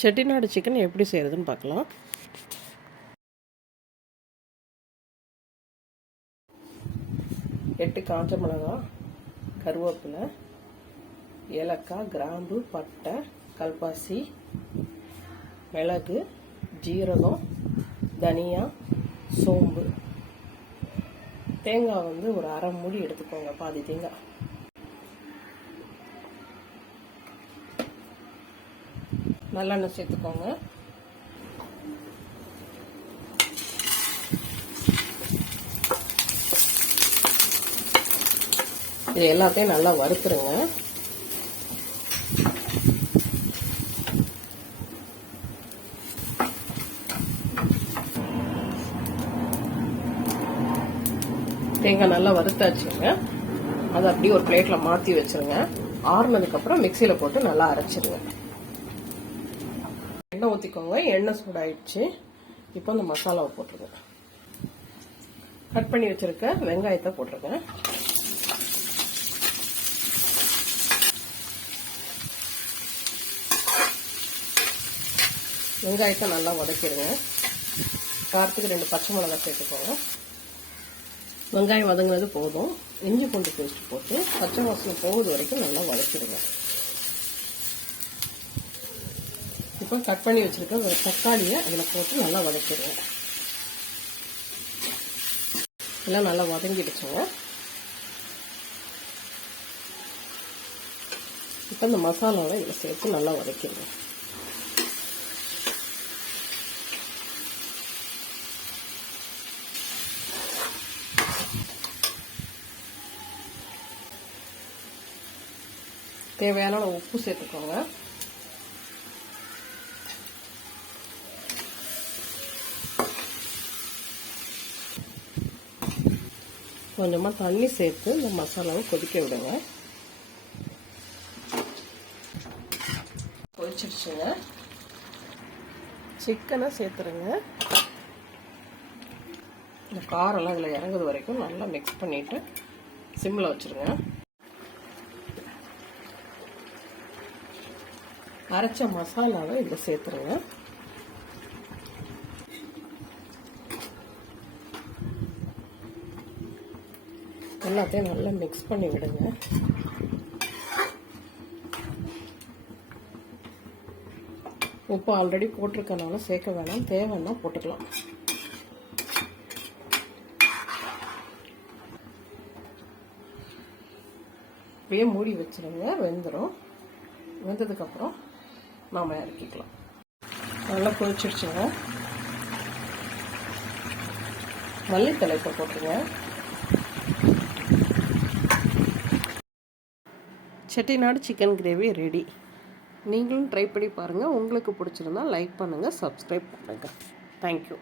Chettinad chicken எப்படி செய்கிறதுன்னு பார்க்கலாம். எட்டு காஞ்ச மிளகா கருவேப்பிலை ஏலக்காய் கிராம்பு பட்டை கல்பாசி மிளகு ஜீரகம் தனியா சோம்பு. தேங்காய் வந்து ஒரு அரை மூடி எடுத்துக்கோங்க பாதி தேங்காய். நல்லெண்ணெய் சேர்த்துக்கோங்க. இது எல்லாத்தையும் நல்லா வறுத்துருங்க. தேங்காய் நல்லா வறுத்தாச்சுங்க. அதை அப்படியே ஒரு பிளேட்டில் மாற்றி வச்சுருங்க. ஆறுனதுக்கப்புறம் மிக்சியில் போட்டு நல்லா அரைச்சிருங்க. எண்ணெய் ஊற்றிக்கோங்க எண்ணெய் சூடாயிடுச்சு. இப்போ இந்த மசாலாவை போட்டுருங்க. கட் பண்ணி வச்சுருக்க வெங்காயத்தை போட்டுருங்க. வெங்காயத்தை நல்லா வதக்கிடுங்க. காரத்துக்கு ரெண்டு பச்சை மிளகாய் சேர்த்துக்கோங்க. வெங்காயம் வதங்கினது போதும். இஞ்சி பூண்டு பேஸ்ட் போட்டு பச்சை வாசனை போகுது வரைக்கும் நல்லா வதக்கிடுங்க. இப்போ கட் பண்ணி வச்சுருக்க ஒரு தக்காளியை அதில் போட்டு நல்லா வதக்கிடுங்க எல்லாம் நல்லா வதங்கிடுச்சுங்க. இப்போ இந்த மசாலாவை இதில் சேர்த்து நல்லா வதக்கிடுங்க தேவையான உப்பு சேர்த்துக்கோங்க. கொஞ்சமாக தண்ணி சேர்த்து இந்த மசாலாவை கொதிக்க விடுங்க. கொதிச்சிடுச்சுங்க சிக்கனை சேர்த்துருங்க. இந்த காரெல்லாம் இதில் இறங்குது வரைக்கும் நல்லா மிக்ஸ் பண்ணிவிட்டு சிம்மில் வச்சுருங்க. அரைச்ச மசாலாவை இதில் சேர்த்துருங்க. எல்லாத்தையும் நல்லா மிக்ஸ் பண்ணி விடுங்க. உப்பு ஆல்ரெடி போட்டிருக்கனால சேர்க்க வேணாம். தேவைன்னா போட்டுக்கலாம். அப்படியே மூடி வச்சிருங்க. வெந்துடும் வெந்ததுக்கப்புறம் நாம் இறக்கிக்கலாம். நல்லா கொதிச்சிருச்சுங்க. மல்லித்தலை இப்போ போட்டுருங்க. Chettinad chicken gravy ready. நீங்களும் ட்ரை பண்ணி பாருங்கள் உங்களுக்கு பிடிச்சிருந்தா லைக் பண்ணுங்கள் சப்ஸ்கிரைப் பண்ணுங்கள் தேங்க்யூ